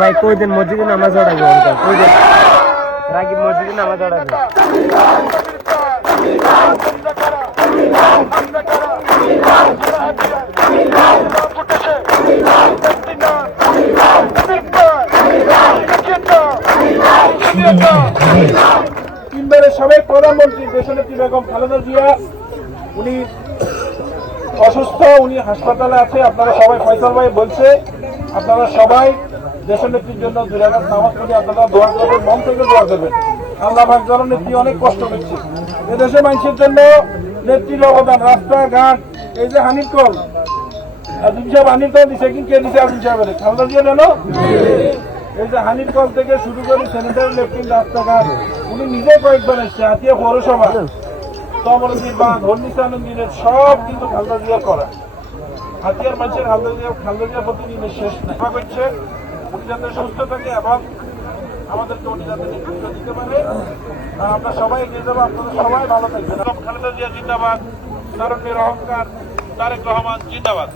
ভাই কই দিন মসজিদে নামাজ পড়াবে কই দিন রাগিব মসজিদে নামাজ পড়াবে তিনবারের সাবেক প্রধানমন্ত্রী দেশনেত্রী বেগম খালেদা জিয়া উনি অসুস্থ, উনি হাসপাতালে আছে। আপনারা সবাই ফয়সাল ভাই বলছে আপনারা সবাই দেশনেত্রীর জন্য 2 রাকাত নামাজ পড়ে আপনারা দোয়া করবেন, মন থেকে দোয়া করবেন। আল্লাহ পাক যেন নেত্রী অনেক কষ্ট করছে, এদেশে মানুষের জন্য নেত্রীর অবদান। রাস্তাঘাট, এই যে হানিফ কল, আজিম সাহেব হানিফ কল দিচ্ছে, কিন্তু কে দিচ্ছে? আজিম সাহেবের খালেদা জিয়া জানো? এই যে হানিফ কল থেকে শুরু করে স্যানিটারি ল্যাট্রিন, রাস্তাঘাট উনি নিজে কয়েকবার এসছে। হাতিয়া পৌরসভা, তমলজির বাঁধ, হরনিসানন্দিনের সব কিন্তু খালেদা জিয়া করা। হাতিয়ার মানুষের খালেদা জিয়ার প্রতি নিয়ে শেষ নাই করছে। উনি যাতে সুস্থ থাকে এবং আমাদেরকে উনি যাতে নেতৃত্ব দিতে পারে, আমরা সবাই এগিয়ে যাবো। আপনারা সবাই ভালো থাকবেন। খালেদা জিয়া জিন্দাবাদ, তারুণ্যের অহংকার, তারেক রহমান জিন্দাবাদ।